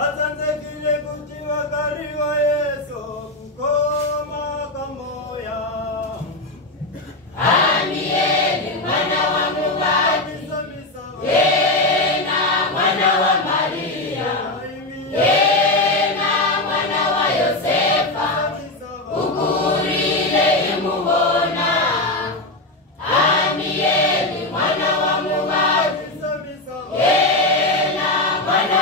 Asante kile kutiwa kariwa Yesu kukoma kamoya. Amieni mwana wa Mubati, yena mwana wa Maria, yena mwana wa Yosefa, ukurire imuhona. Amieni mwana wa Mubati, yena mwana